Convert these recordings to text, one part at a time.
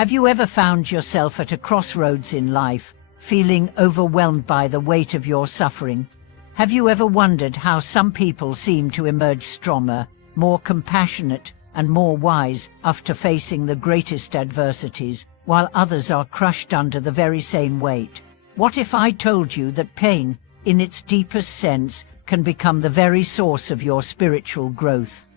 Have you ever found yourself at a crossroads in life, feeling overwhelmed by the weight of your suffering? Have you ever wondered how some people seem to emerge stronger, more compassionate, and more wise after facing the greatest adversities, while others are crushed under the very same weight? What if I told you that pain, in its deepest sense, can become the very source of your spiritual growth?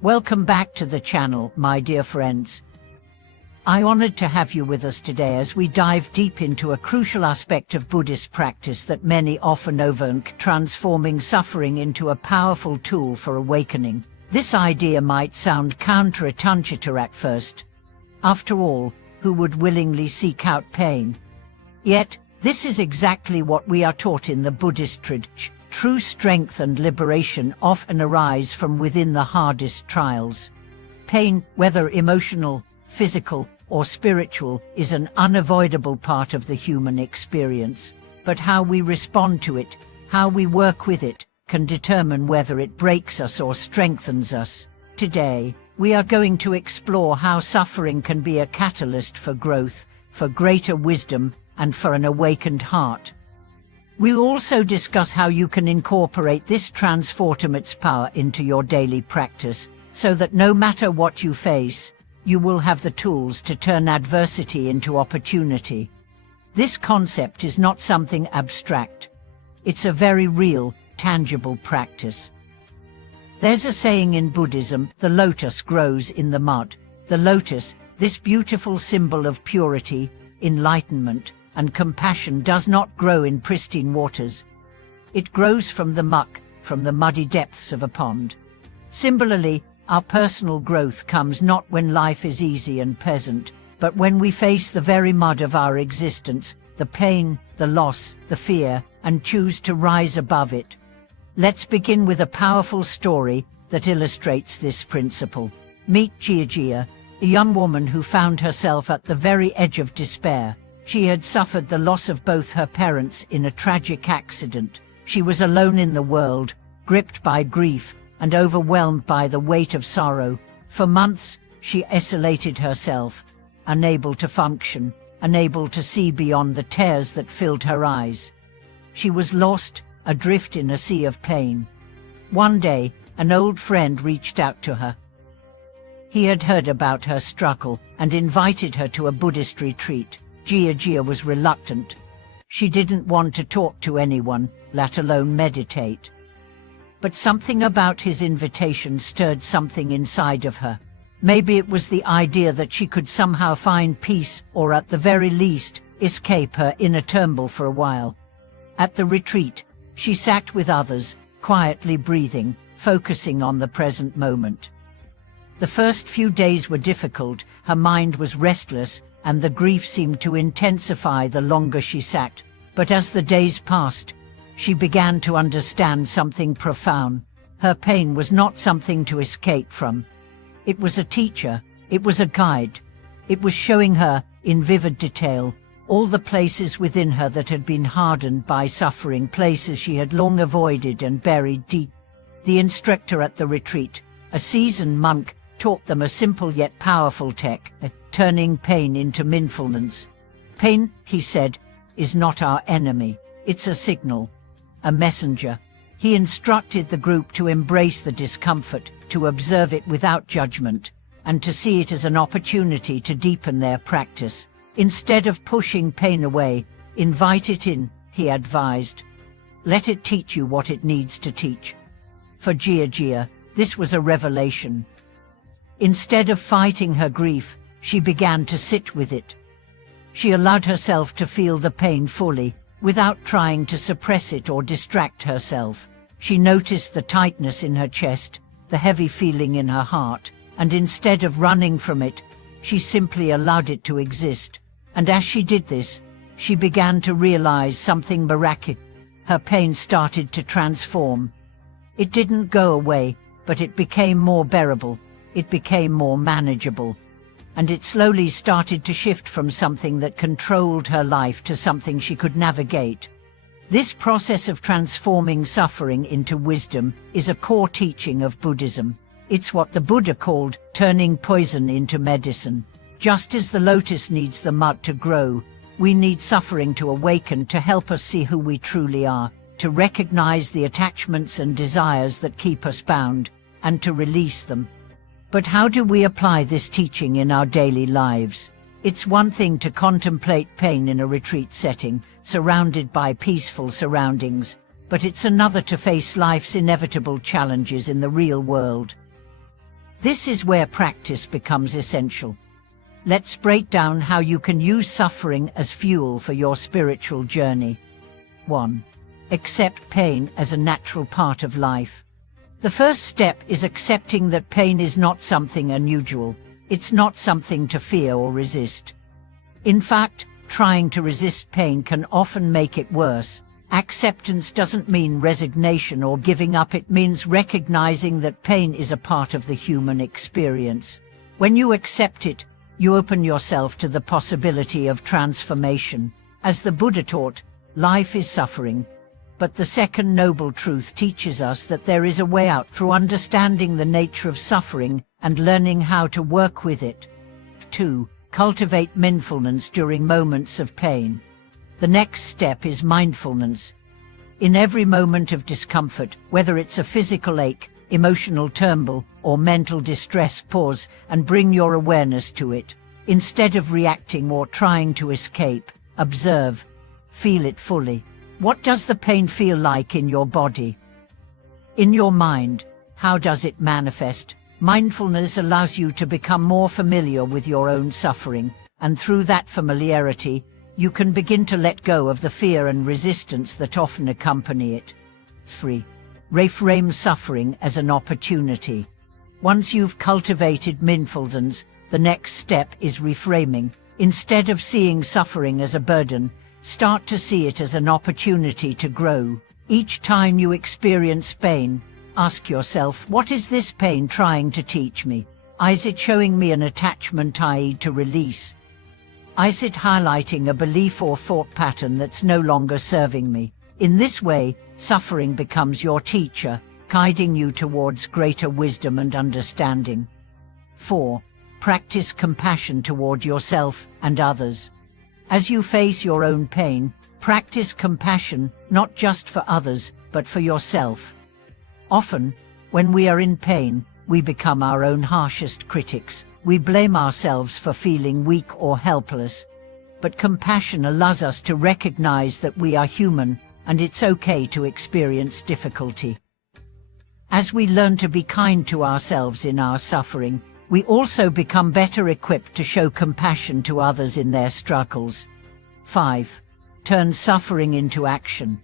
Welcome back to the channel, my dear friends. I'm honored to have you with us today as we dive deep into a crucial aspect of Buddhist practice that many often overlook: transforming suffering into a powerful tool for awakening. This idea might sound counterintuitive at first. After all, who would willingly seek out pain? Yet, this is exactly what we are taught in the Buddhist tradition. True strength and liberation often arise from within the hardest trials. Pain, whether emotional, physical, or spiritual, is an unavoidable part of the human experience. But how we respond to it, how we work with it, can determine whether it breaks us or strengthens us. Today, we are going to explore how suffering can be a catalyst for growth, for greater wisdom, and for an awakened heart. We'll also discuss how you can incorporate this transformative power into your daily practice, so that no matter what you face, you will have the tools to turn adversity into opportunity. This concept is not something abstract. It's a very real, tangible practice. There's a saying in Buddhism: the lotus grows in the mud. The lotus, this beautiful symbol of purity, enlightenment, and compassion, does not grow in pristine waters. It grows from the muck, from the muddy depths of a pond. Similarly, our personal growth comes not when life is easy and pleasant, but when we face the very mud of our existence, the pain, the loss, the fear, and choose to rise above it. Let's begin with a powerful story that illustrates this principle. Meet Jia, a young woman who found herself at the very edge of despair. She had suffered the loss of both her parents in a tragic accident. She was alone in the world, gripped by grief, and overwhelmed by the weight of sorrow. For months, she isolated herself, unable to function, unable to see beyond the tears that filled her eyes. She was lost, adrift in a sea of pain. One day, an old friend reached out to her. He had heard about her struggle and invited her to a Buddhist retreat. Jia was reluctant. She didn't want to talk to anyone, let alone meditate. But something about his invitation stirred something inside of her. Maybe it was the idea that she could somehow find peace, or at the very least, escape her inner turmoil for a while. At the retreat, she sat with others, quietly breathing, focusing on the present moment. The first few days were difficult. Her mind was restless, and the grief seemed to intensify the longer she sat. But as the days passed, she began to understand something profound. Her pain was not something to escape from. It was a teacher, it was a guide. It was showing her, in vivid detail, all the places within her that had been hardened by suffering, places she had long avoided and buried deep. The instructor at the retreat, a seasoned monk, taught them a simple yet powerful technique: turning pain into mindfulness. Pain, he said, is not our enemy. It's a signal, a messenger. He instructed the group to embrace the discomfort, to observe it without judgment, and to see it as an opportunity to deepen their practice. Instead of pushing pain away, invite it in, he advised. Let it teach you what it needs to teach. For Jia, this was a revelation. Instead of fighting her grief, she began to sit with it. She allowed herself to feel the pain fully, without trying to suppress it or distract herself. She noticed the tightness in her chest, the heavy feeling in her heart, and instead of running from it, she simply allowed it to exist. And as she did this, she began to realize something miraculous. Her pain started to transform. It didn't go away, but it became more bearable. It became more manageable. And it slowly started to shift from something that controlled her life to something she could navigate. This process of transforming suffering into wisdom is a core teaching of Buddhism. It's what the Buddha called turning poison into medicine. Just as the lotus needs the mud to grow, we need suffering to awaken, to help us see who we truly are, to recognize the attachments and desires that keep us bound, and to release them. But how do we apply this teaching in our daily lives? It's one thing to contemplate pain in a retreat setting, surrounded by peaceful surroundings, but it's another to face life's inevitable challenges in the real world. This is where practice becomes essential. Let's break down how you can use suffering as fuel for your spiritual journey. 1. Accept pain as a natural part of life. The first step is accepting that pain is not something unusual. It's not something to fear or resist. In fact, trying to resist pain can often make it worse. Acceptance doesn't mean resignation or giving up. It means recognizing that pain is a part of the human experience. When you accept it, you open yourself to the possibility of transformation. As the Buddha taught, life is suffering. But the second noble truth teaches us that there is a way out through understanding the nature of suffering and learning how to work with it. 2. Cultivate mindfulness during moments of pain. The next step is mindfulness. In every moment of discomfort, whether it's a physical ache, emotional turmoil, or mental distress, pause and bring your awareness to it. Instead of reacting or trying to escape, observe, feel it fully. What does the pain feel like in your body? In your mind, how does it manifest? Mindfulness allows you to become more familiar with your own suffering, and through that familiarity, you can begin to let go of the fear and resistance that often accompany it. 3. Reframe suffering as an opportunity. Once you've cultivated mindfulness, the next step is reframing. Instead of seeing suffering as a burden, start to see it as an opportunity to grow. Each time you experience pain, ask yourself, what is this pain trying to teach me? Is it showing me an attachment I need to release? Is it highlighting a belief or thought pattern that's no longer serving me? In this way, suffering becomes your teacher, guiding you towards greater wisdom and understanding. 4. Practice compassion toward yourself and others. As you face your own pain, practice compassion, not just for others, but for yourself. Often, when we are in pain, we become our own harshest critics. We blame ourselves for feeling weak or helpless. But compassion allows us to recognize that we are human, and it's okay to experience difficulty. As we learn to be kind to ourselves in our suffering, we also become better equipped to show compassion to others in their struggles. 5. Turn suffering into action.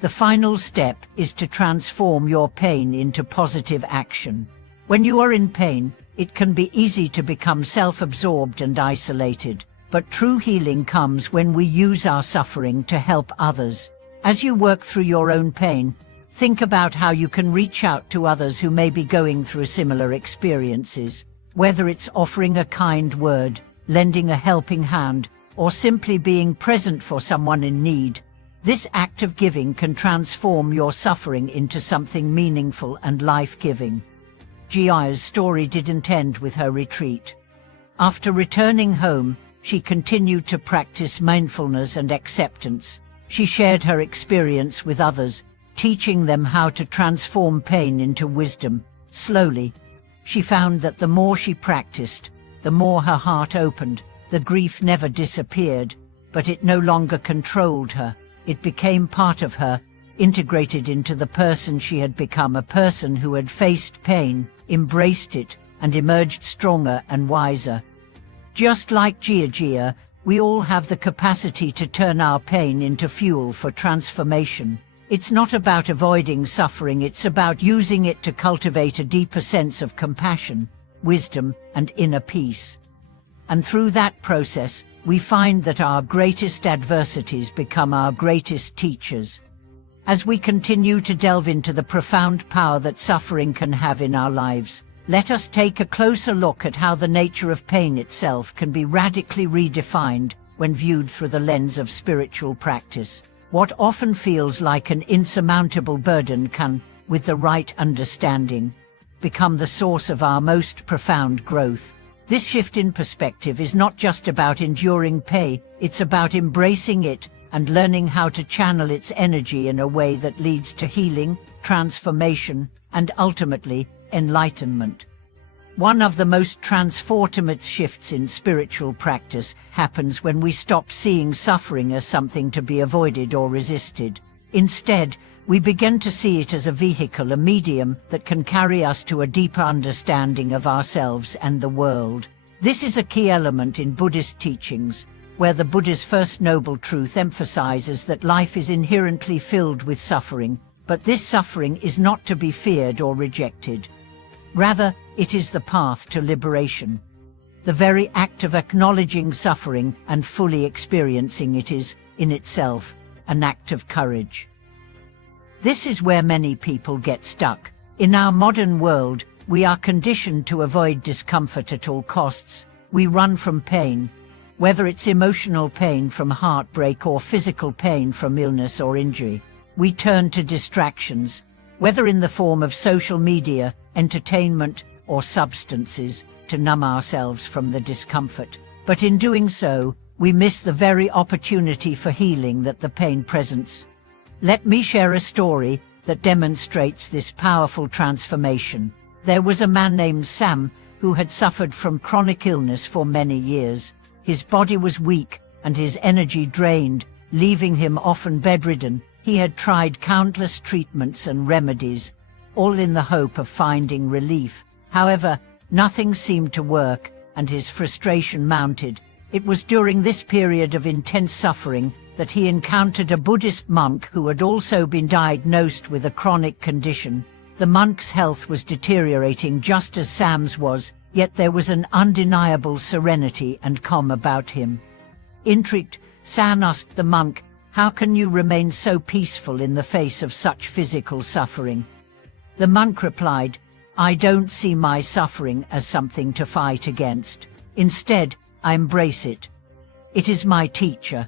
The final step is to transform your pain into positive action. When you are in pain, it can be easy to become self-absorbed and isolated, but true healing comes when we use our suffering to help others. As you work through your own pain, think about how you can reach out to others who may be going through similar experiences. Whether it's offering a kind word, lending a helping hand, or simply being present for someone in need, this act of giving can transform your suffering into something meaningful and life-giving. Jia's story didn't end with her retreat. After returning home, she continued to practice mindfulness and acceptance. She shared her experience with others, teaching them how to transform pain into wisdom. Slowly, she found that the more she practiced, the more her heart opened. The grief never disappeared, but it no longer controlled her. It became part of her, integrated into the person she had become, a person who had faced pain, embraced it, and emerged stronger and wiser. Just like Jia, we all have the capacity to turn our pain into fuel for transformation. It's not about avoiding suffering, it's about using it to cultivate a deeper sense of compassion, wisdom, and inner peace. And through that process, we find that our greatest adversities become our greatest teachers. As we continue to delve into the profound power that suffering can have in our lives, let us take a closer look at how the nature of pain itself can be radically redefined when viewed through the lens of spiritual practice. What often feels like an insurmountable burden can, with the right understanding, become the source of our most profound growth. This shift in perspective is not just about enduring pain, it's about embracing it and learning how to channel its energy in a way that leads to healing, transformation, and ultimately, enlightenment. One of the most transformative shifts in spiritual practice happens when we stop seeing suffering as something to be avoided or resisted. Instead, we begin to see it as a vehicle, a medium that can carry us to a deeper understanding of ourselves and the world. This is a key element in Buddhist teachings, where the Buddha's first noble truth emphasizes that life is inherently filled with suffering, but this suffering is not to be feared or rejected. Rather, it is the path to liberation. The very act of acknowledging suffering and fully experiencing it is, in itself, an act of courage. This is where many people get stuck. In our modern world, we are conditioned to avoid discomfort at all costs. We run from pain, whether it's emotional pain from heartbreak or physical pain from illness or injury. We turn to distractions, whether in the form of social media, entertainment, or substances, to numb ourselves from the discomfort. But in doing so, we miss the very opportunity for healing that the pain presents. Let me share a story that demonstrates this powerful transformation. There was a man named Sam who had suffered from chronic illness for many years. His body was weak and his energy drained, leaving him often bedridden. He had tried countless treatments and remedies, all in the hope of finding relief. However, nothing seemed to work, and his frustration mounted. It was during this period of intense suffering that he encountered a Buddhist monk who had also been diagnosed with a chronic condition. The monk's health was deteriorating just as Sam's was, yet there was an undeniable serenity and calm about him. Intrigued, Sam asked the monk, "How can you remain so peaceful in the face of such physical suffering?" The monk replied, "I don't see my suffering as something to fight against. Instead, I embrace it. It is my teacher.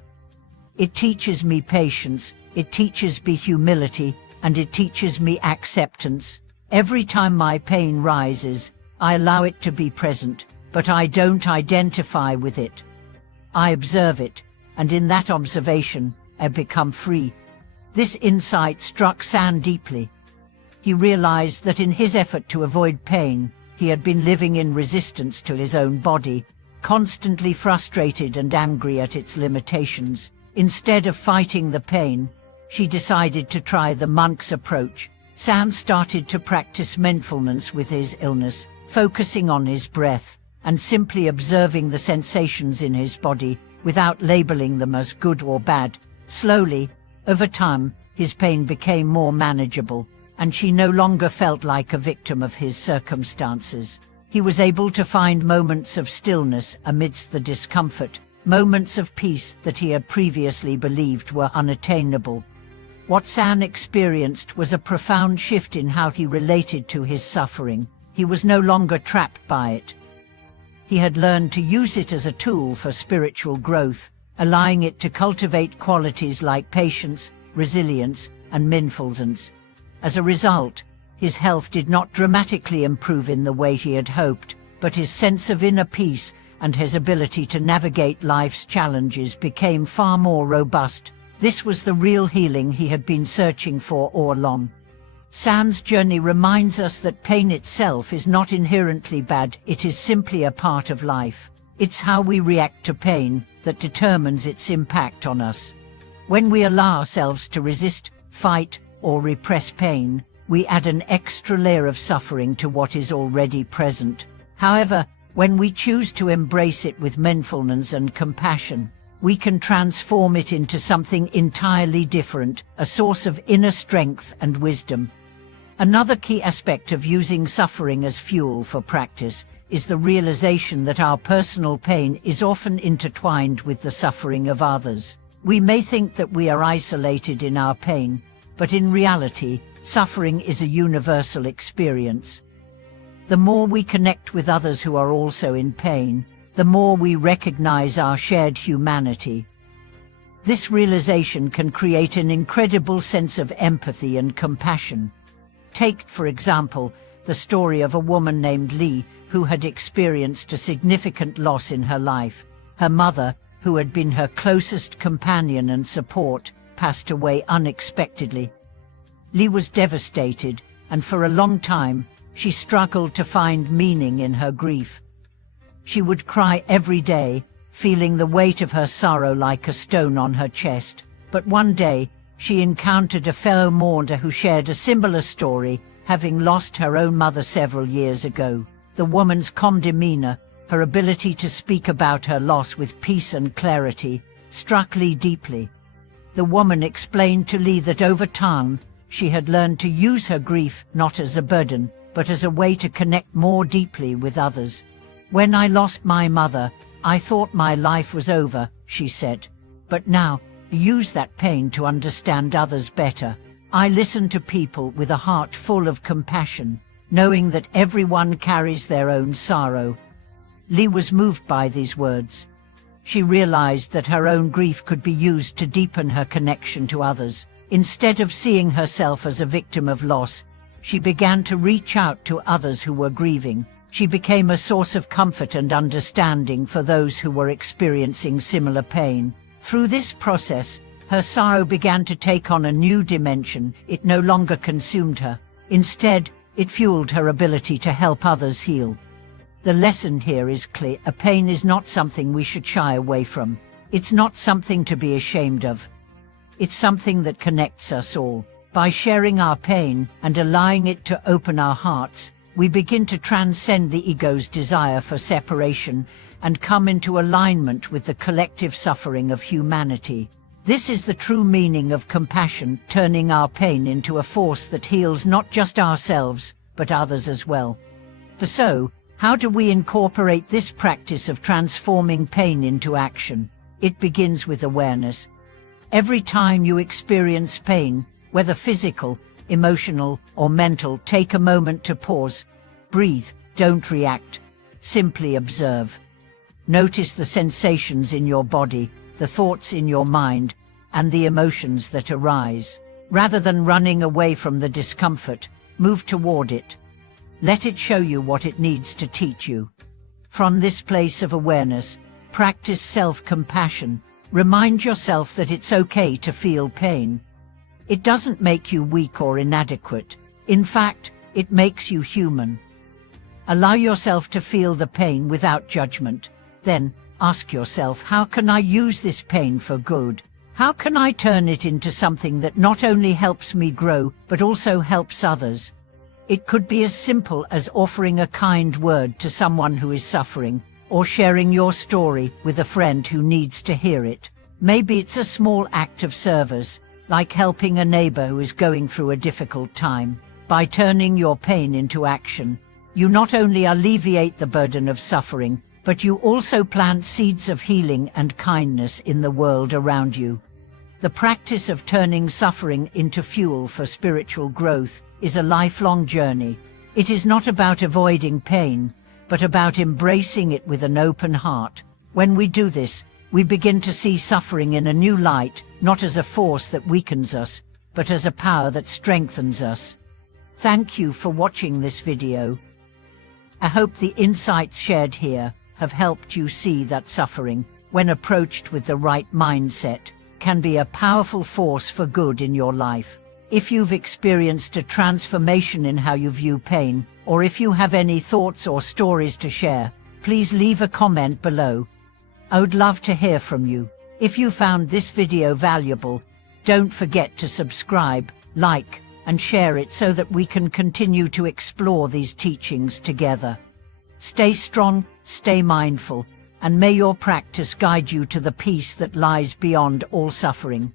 It teaches me patience, it teaches me humility, and it teaches me acceptance. Every time my pain rises, I allow it to be present, but I don't identify with it. I observe it, and in that observation, I become free." This insight struck Sam deeply. He realized that in his effort to avoid pain, he had been living in resistance to his own body, constantly frustrated and angry at its limitations. Instead of fighting the pain, she decided to try the monk's approach. Sam started to practice mindfulness with his illness, focusing on his breath and simply observing the sensations in his body without labeling them as good or bad. Slowly, over time, his pain became more manageable, and she no longer felt like a victim of his circumstances. He was able to find moments of stillness amidst the discomfort, moments of peace that he had previously believed were unattainable. What Sam experienced was a profound shift in how he related to his suffering. He was no longer trapped by it. He had learned to use it as a tool for spiritual growth, allowing it to cultivate qualities like patience, resilience, and mindfulness. As a result, his health did not dramatically improve in the way he had hoped, but his sense of inner peace and his ability to navigate life's challenges became far more robust. This was the real healing he had been searching for all along. Sam's journey reminds us that pain itself is not inherently bad, it is simply a part of life. It's how we react to pain that determines its impact on us. When we allow ourselves to resist, fight, or repress pain, we add an extra layer of suffering to what is already present. However, when we choose to embrace it with mindfulness and compassion, we can transform it into something entirely different, a source of inner strength and wisdom. Another key aspect of using suffering as fuel for practice is the realization that our personal pain is often intertwined with the suffering of others. We may think that we are isolated in our pain, but in reality, suffering is a universal experience. The more we connect with others who are also in pain, the more we recognize our shared humanity. This realization can create an incredible sense of empathy and compassion. Take, for example, the story of a woman named Lee who had experienced a significant loss in her life. Her mother, who had been her closest companion and support, passed away unexpectedly. Li was devastated, and for a long time, she struggled to find meaning in her grief. She would cry every day, feeling the weight of her sorrow like a stone on her chest. But one day, she encountered a fellow mourner who shared a similar story, having lost her own mother several years ago. The woman's calm demeanor, her ability to speak about her loss with peace and clarity, struck Li deeply. The woman explained to Li that over time, she had learned to use her grief not as a burden, but as a way to connect more deeply with others. "When I lost my mother, I thought my life was over," she said. "But now, I use that pain to understand others better. I listen to people with a heart full of compassion, knowing that everyone carries their own sorrow." Li was moved by these words. She realized that her own grief could be used to deepen her connection to others. Instead of seeing herself as a victim of loss, she began to reach out to others who were grieving. She became a source of comfort and understanding for those who were experiencing similar pain. Through this process, her sorrow began to take on a new dimension. It no longer consumed her. Instead, it fueled her ability to help others heal. The lesson here is clear. A pain is not something we should shy away from. It's not something to be ashamed of. It's something that connects us all. By sharing our pain and allowing it to open our hearts, we begin to transcend the ego's desire for separation and come into alignment with the collective suffering of humanity. This is the true meaning of compassion, turning our pain into a force that heals not just ourselves, but others as well. So, how do we incorporate this practice of transforming pain into action? It begins with awareness. Every time you experience pain, whether physical, emotional, or mental, take a moment to pause. Breathe, don't react. Simply observe. Notice the sensations in your body, the thoughts in your mind, and the emotions that arise. Rather than running away from the discomfort, move toward it. Let it show you what it needs to teach you. From this place of awareness, practice self-compassion. Remind yourself that it's okay to feel pain. It doesn't make you weak or inadequate. In fact, it makes you human. Allow yourself to feel the pain without judgment. Then, ask yourself, how can I use this pain for good? How can I turn it into something that not only helps me grow, but also helps others? It could be as simple as offering a kind word to someone who is suffering, or sharing your story with a friend who needs to hear it. Maybe it's a small act of service, like helping a neighbor who is going through a difficult time. By turning your pain into action, you not only alleviate the burden of suffering, but you also plant seeds of healing and kindness in the world around you. The practice of turning suffering into fuel for spiritual growth is a lifelong journey. It is not about avoiding pain, but about embracing it with an open heart. When we do this, we begin to see suffering in a new light, not as a force that weakens us, but as a power that strengthens us. Thank you for watching this video. I hope the insights shared here have helped you see that suffering, when approached with the right mindset, can be a powerful force for good in your life. If you've experienced a transformation in how you view pain, or if you have any thoughts or stories to share, please leave a comment below. I would love to hear from you. If you found this video valuable, don't forget to subscribe, like, and share it so that we can continue to explore these teachings together. Stay strong, stay mindful, and may your practice guide you to the peace that lies beyond all suffering.